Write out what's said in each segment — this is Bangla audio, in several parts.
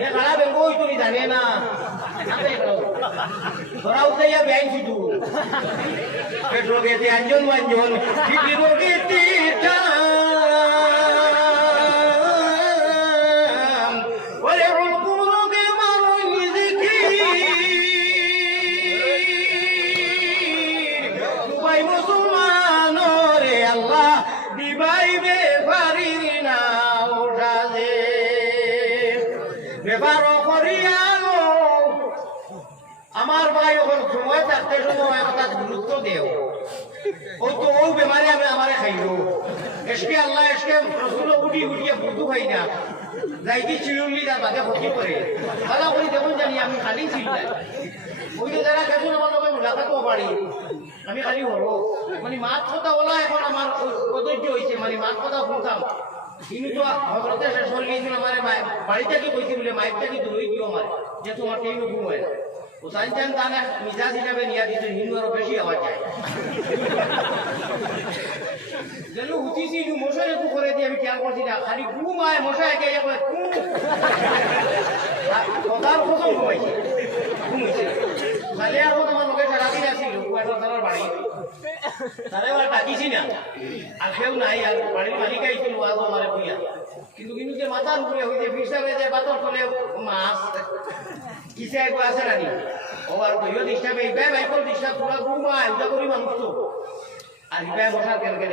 এ খারাপ এগো তুমি জানে না ধরা উঠাইয়া বেআইন শুধু পেট্রো গেছে থাকতে সময় কথা গুরুত্ব দেও। ও তো ও বেমারে আমি আমারে খাইলো এসকে আল্লাহ, এসকে রসুল উঠি উঠিয়ে খাই না। যাইকি চিরুলি তার বাদে ক্ষতি করে। ভালো করি দেখুন জানি, আমি খালি ছিল ওই যে যারা আমার আমি খালি হলো মানে মাত কথা বলা এখন আমার অধৈর্য হয়েছে মানে মাত কথা শুনতাম। কিন্তু হজরতে শেষ হয়ে গিয়েছিল আমার বাড়িতে কি কইছি বলে মাইকটা কি দূরই দিও আমার, যে তোমার কেউ ঘুমায় চান তানে মিজাজ হিসাবে নিয়ে দিচ্ছে হিন্দু আরও বেশি আওয়াজ যায় দিয়ে আমি খেয়াল করছি খালি ঘুমায় মশাই একে ঘুম কথার খসম ঘুমাইছে ঘুমাইছে তাহলে এখন আমার লোকে সারাদিন আসিল আর নাই, আর বাড়ির মালিক আইছিল আজ কিন্তু কিন্তু যে মাথার উপরে হইতে ফিরসাবে যে পাথর তলে মাছ। কিসে একবার আছে রানি? ও আর কইও ডিস্টার্ব এই ভাই ভাই ডিস্টার্ব পুরা ঘুমায় উদা করি মানুষ তো। আর ইবাই বসার কেন কেন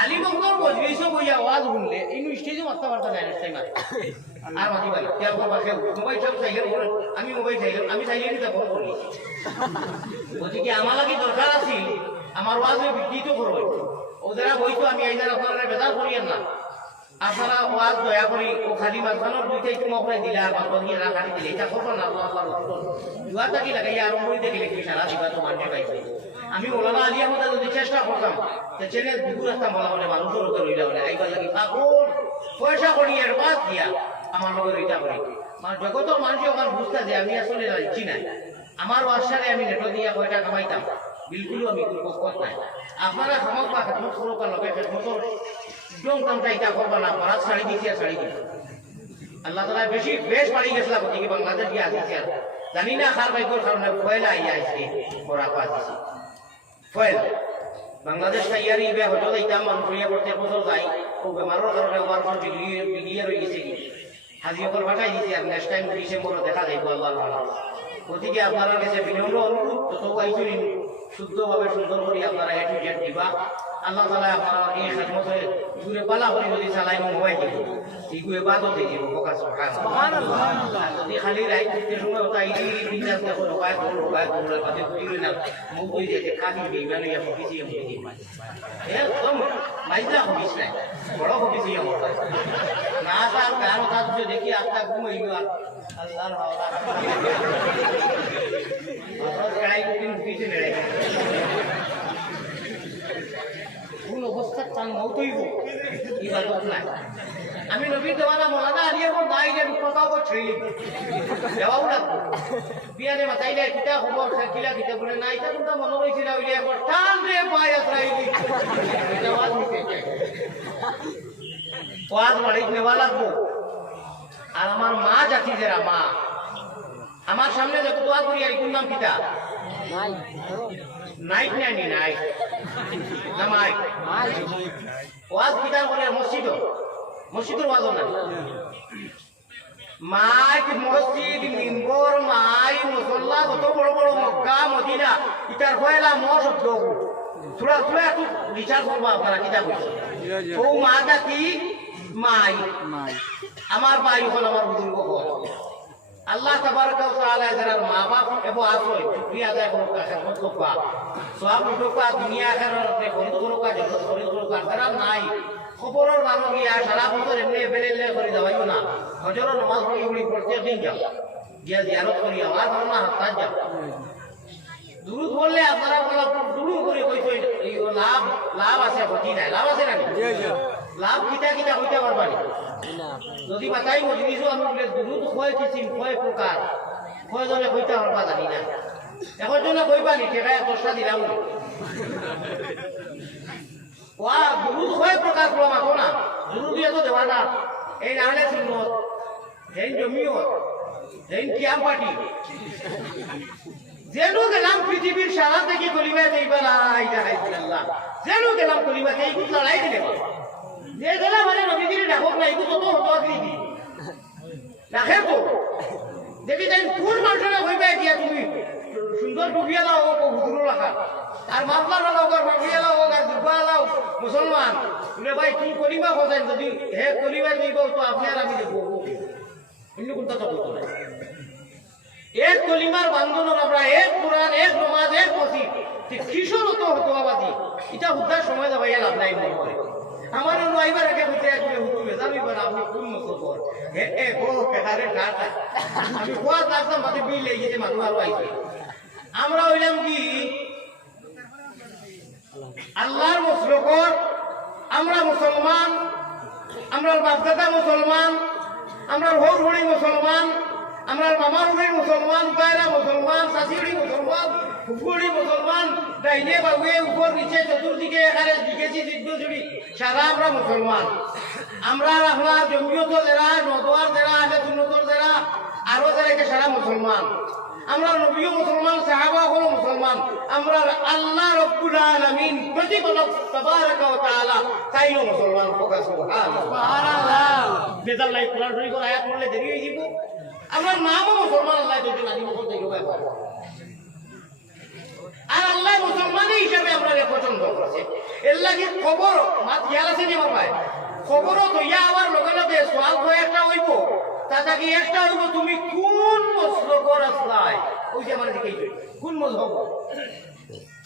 আলিমগর মজলিস বইয়া ওয়াজ শুনলে মারতে পারতা নাই না আমি মোবাইল চাইলাম আমি চাইলে নিতে ফোন করি গতিকে আমার লাগি দরকার আছিল আমার ওয়াজে বিকৃত করব ও যারা বইতো আমি এই যারা আপনারা বেজার করিয়েন না। আপনারা দয়া করি খালি মাঝখানোর দুইটা একটু মকরাই দিলে আর বাদ বাকি না দিলে। এটা করব না আল্লাহ আল্লাহ দুয়া থাকি লাগাই মানতে পাইছে। আমি ওলানা আলী আমাদের যদি চেষ্টা করতাম, তো চ্যানেল দুপুর আসতাম বলা বলে মানুষের লোকের রইলা বলে, আইবার লাগি, পাগল, পয়সা করি এর বাদ দিয়া আমার লোকের এটা করি। মানে মানুষ ওখানে বুঝতে যে আমি আসলে যাচ্ছি না। আমার ওয়াসারে আমি নেটো দিয়া কয়টা কামাইতাম, বিলকুলও আমি কোনো কষ্ট নাই। আপনারা খামক বা খেদমত করো লগে খেদমতর কামটা এটা করবা না পড়া ছাড়ি গেছে কি? হাজিসকল পাঠাই দিছি আর নেক্সট টাইম ডিসেম্বর দেখা যাইব আল্লাহ গতিকে আপনারা কাছে বিনম্র তত আইসুনি শুদ্ধভাবে সুন্দর করে আপনারা এ টু জেড দিবা। আল্লাহ তালা আপনারা এই খেদমতে ঘুরে পালা করে যদি চালাই মোবাইল দিব ইগুয়ে বাদও দিব ফোকাস যদি খালি রাইট দিতে সময় করো রোগায় করো বাদে কইলে না মুখ দিয়ে খালি দিবেন ইয়া দিই একদম মাইজা হবিস নাই বড় হবিসি আমার না তার গান কাজ দেখি আপনার ঘুমাইব আল্লাহর হাওলা আমি নবী দেওয়ানা মলানা আলিয়ে কোন দাই যে কথাও করছি দেওয়াও লাগবো বিয়ানে মাতাইলে কিতা খবর কিলা কিতা বলে না এটা কোনটা মনে রয়েছিল ওইলে একবার টান রে পায় আসরাইলি এটা ওয়াজ নিতে ওয়াজ বাড়িতে নেওয়া লাগবো। আর আমার মা জাতি যারা মা আমার সামনে যত দোয়া করি আর কোন নাম পিতা? নাইট নাইনি নাইট না মাইক ওয়াজ বলে মসজিদ মসজিদের ওয়াজ না মাইক মসজিদ মিম্বর মাই মুসল্লা কত বড় বড় মক্কা মদিনা ইটার পয়লা ম শব্দ থোড়া একটু বিচার করব আপনারা ও মা কি? মাই। আমার বাড়ি হল আমার হল আল্লাহ তাবারকা ওয়া তাআলা যারা মা বাপ এবং আসয় শুকরিয়া আদায় করুক খেদমত করুক সওয়াব লুটুক দুনিয়া আখিরাতে খরিদ করুক জগৎ খরিদ করুক যারা নাই খবরের মানুষ গিয়া সারা বছর এমনি এফেলে করে যাওয়াইও না। হজরের নমাজ পড়ি পড়ি প্রত্যেক দিন যাও। গিয়া জিয়ারত করি ধরো না হাত যাও। দুরুদ বললে আপনারা বলা দুরু করে এই লাভ লাভ আছে ক্ষতি নাই। লাভ আছে নাকি? লাভ কিতা কিতা হইতে পারবানি যদি বাতাই মজলিসও আমি বলে দুরুদ কয় কিসিম কয় প্রকার কয় জনে কইতে পারবা জানি না। এখন জনে কইবা নি টেকা দশটা দিলাম নি। ওয়া দুরুদ কয় প্রকার পুরো মাথো না। দিয়ে তো দেওয়া না। এই নাহলে সুন্নত এই জমিয়ত এই কিয়াম পার্টি যেন গেলাম পৃথিবীর সারা থেকে কলিমা দেইবা যেন গেলাম কলিমা লড়াই দিলে। যে গেলা মানে নবীজির রাখে তো। দেখি যাই কোন মানুষেরা হইবা দিয়া তুমি সুন্দর ডুবিয়া লাও ও হুজুর রাখা আর দুবা লাও মুসলমান ভাই তুই কলিমা খোঁজেন যদি হে কলিমা দিব তো আপনি আর আমি এক এক এক নমাজ, এক কিশোর তো হতো আবাদি এটা উদ্ধার সময় যাবাই লাভ নাই মনে করে আমার আইবার আগে হইতে একবে হুকুমে যাবি বার আপনি কোন মুসলমান? হে এ গো কেহারে ঠাটা আমি কোয়া লাগতাম মাঝে বিল লেগে গেছে মানুষ আরও আইছে আমরা হইলাম কি? আল্লাহর মুসলকর। আমরা মুসলমান। আমরা বাপদাদা মুসলমান। আমরা হৌর হড়ি মুসলমান। আমরা মামার হড়ি মুসলমান পায়রা মুসলমান শাশুড়ি মুসলমান। ফুফুড়ি মুসলমান ডাইনে বাবুয়ে উপর নিচে চতুর্দিকে এখানে দিকেছি দিগ্গ জুড়ি। সারা আমরা মুসলমান। আমরা আপনার জমিয়ত যারা নদোয়ার যারা আছে সুন্নতর যারা আরও যারা সারা মুসলমান। আমরা নবীও মুসলমান সাহাবা হলো মুসলমান। আমরা আল্লাহ রব্বুল আলামিন প্রতিপালক তাবারাকা ওয়া তাআলা তাইও মুসলমান ফোকাস সুবহানাল্লাহ। বেদাল লাই কোরআন শরীফের আয়াত পড়লে দেরি হয়ে যাব আমরা নামও মুসলমান আল্লাহ যদি নাজি মুসলমান থেকে ব্যাপার। আর আল্লাহ মুসলমানই হিসাবে আমরা পছন্দ করছে। এর লাগে খবর মাত খেয়াল আছে নি বাবা খবরও দইয়া আবার লগে লগে সোয়াল হয়ে একটা হইব। তাতা কি একটা হইব, তুমি কোন মসলকর আসলাই ওই যে আমার দিকে কোন মজহব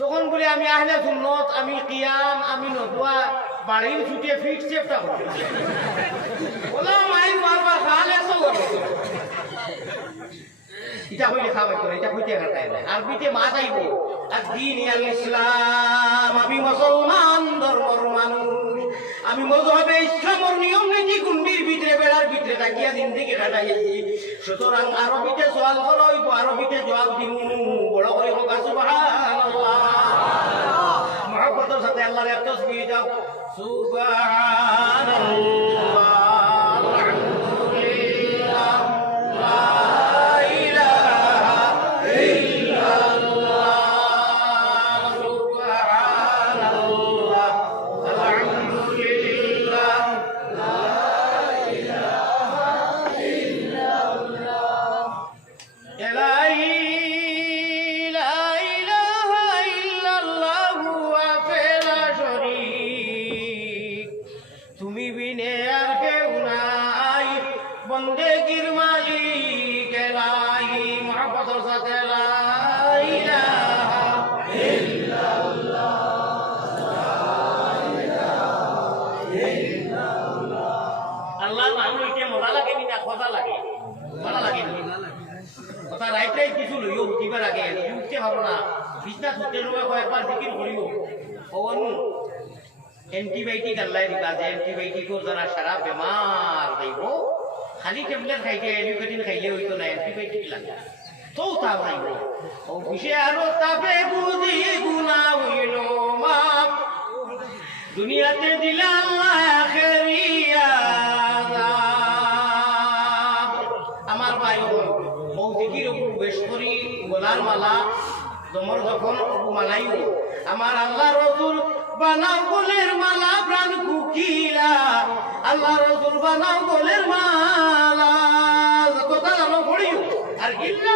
তখন বলে, আমি আহলে সুন্নত, আমি কিয়াম, আমি নদুয়া বাড়ির ছুটে ফিট চেপটা করি বললাম আই বারবার খালে সব এটা হইলে খাওয়াই করে এটা হইতে খাটাই না। আরবিতে মা ইসলাম, আমি মুসলমান, ধর্মর মানুষ। আমি মজহবে ইসলামর নিয়ম নীতি কুন্ডির ভিতরে, বেড়ার ভিতরে থাকিয়া থেকে কাটাইছি সুতরাং আরবিতে সওয়াল করা হইব, আরবিতে জবাব দিম। বড় করে হোক, সুবহানাল্লাহ। মহব্বতের সাথে আল্লাহর এক তসবিহ আল্লাহ মানুষ এতিয়া মজা লাগে নি লাগে। মজা লাগে নি? কথা রাইট রাইট কিছু লইও উঠিবা লাগে। উঠতে দিবা যে এন্টিবায়োটিকর দ্বারা সারা বেমার দেব খালি ট্যাবলেট খাইতে এলিউকেটিন খাইলে হইতো না এন্টিবায়োটিক লাগে। দুনিয়াতে দিলা আল্লাহ আখেরিয়া আযাব। আমার ভাই বোন মৌদিকির উপর বেশ করি? গোলার মালা, দমর যখন মালাইও আমার আল্লাহ রসুল বানাও গোলের মালা, প্রাণ কুকিলা। আল্লাহ রসুল বানাও গোলের মালা যতটা জানো পড়িও আর ইল্লাল্লাহু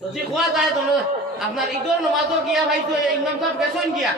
যদি খোয়া যায় তো আপনার ঈদর নমাজও গিয়া ভাইতো ইমাম সাহেব গেছেন গিয়া